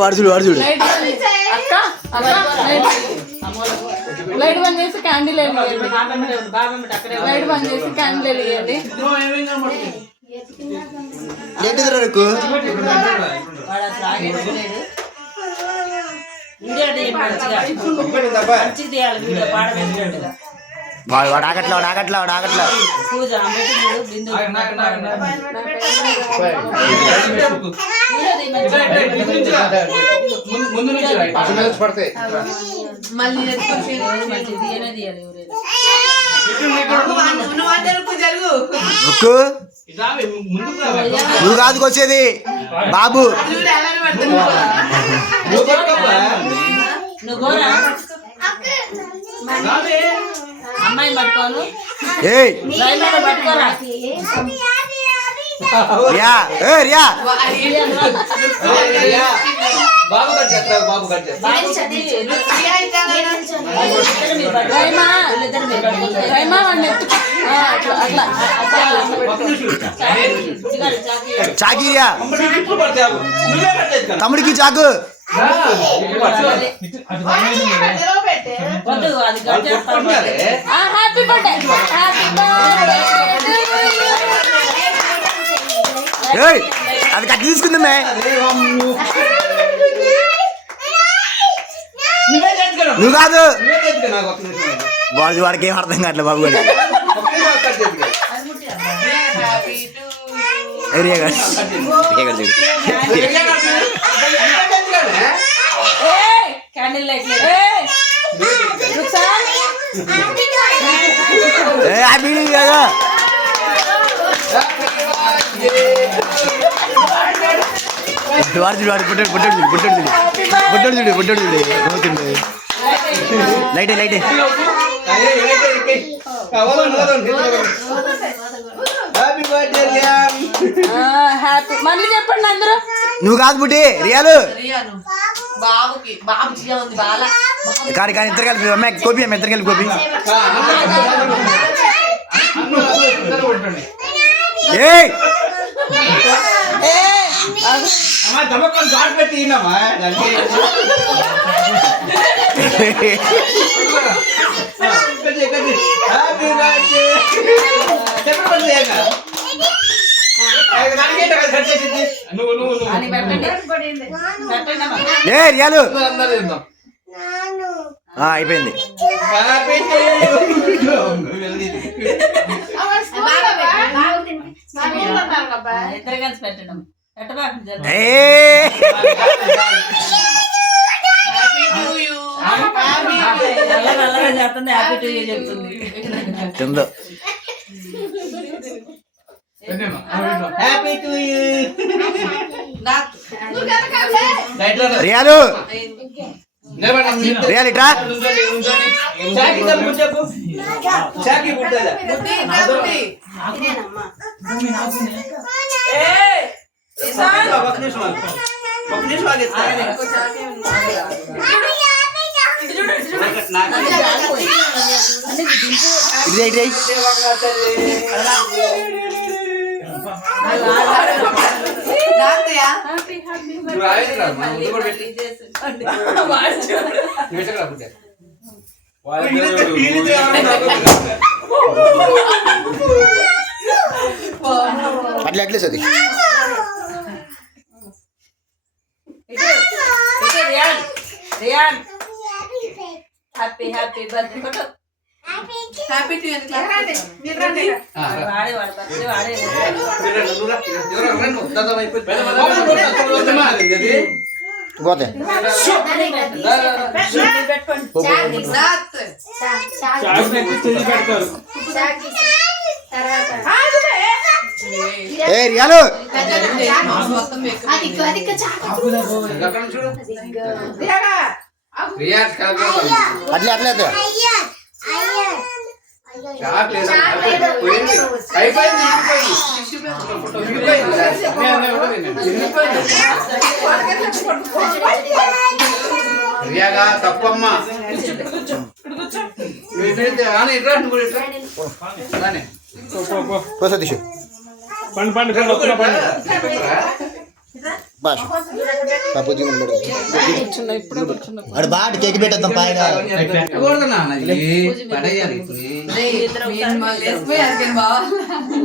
వాడు చూడు లైట్ బంద్ చేసి క్యాండిల్ లైట్ బంద్ చేసి క్యాండిల్ వెలిగేది. వాడు ఆగట్లా నువ్వు కాదుకు వచ్చేది బాబు. అమ్మాయి పట్టుకోను చాకీరియా తమ్ముడికి చాకు. అది కట్టి తీసుకుందా నువ్వు కాదు. వాడికి ఏం అర్థం కావట్లే బాబు గారు. క్యాండిల్ లైట్ లైట్ హ్యాపీ మళ్ళీ చెప్పండి అందరూ. నువ్వు కాదు బుట్టి రియాలు కానీ ఇద్దరు కలిపి అమ్మాయి కోపి అమ్మ ఇద్దరు కలిపి కోపి. రియాలు అయిపోయింది. ఇద్దరు కలిసి పెట్టడం తిందో రియాలు రియాలిట్రా అట్లా అట్లే సది happy happy birthday photo happy to you వాడే వాడే పోతే రియాలు అట్లే అట్లే రియాగా తప్పమ్మా ప్రసాద్ తీసు బాష్ బాపూజీ అడు బాట్ కేక్ పెట్టేద్దాం పాయగా బావా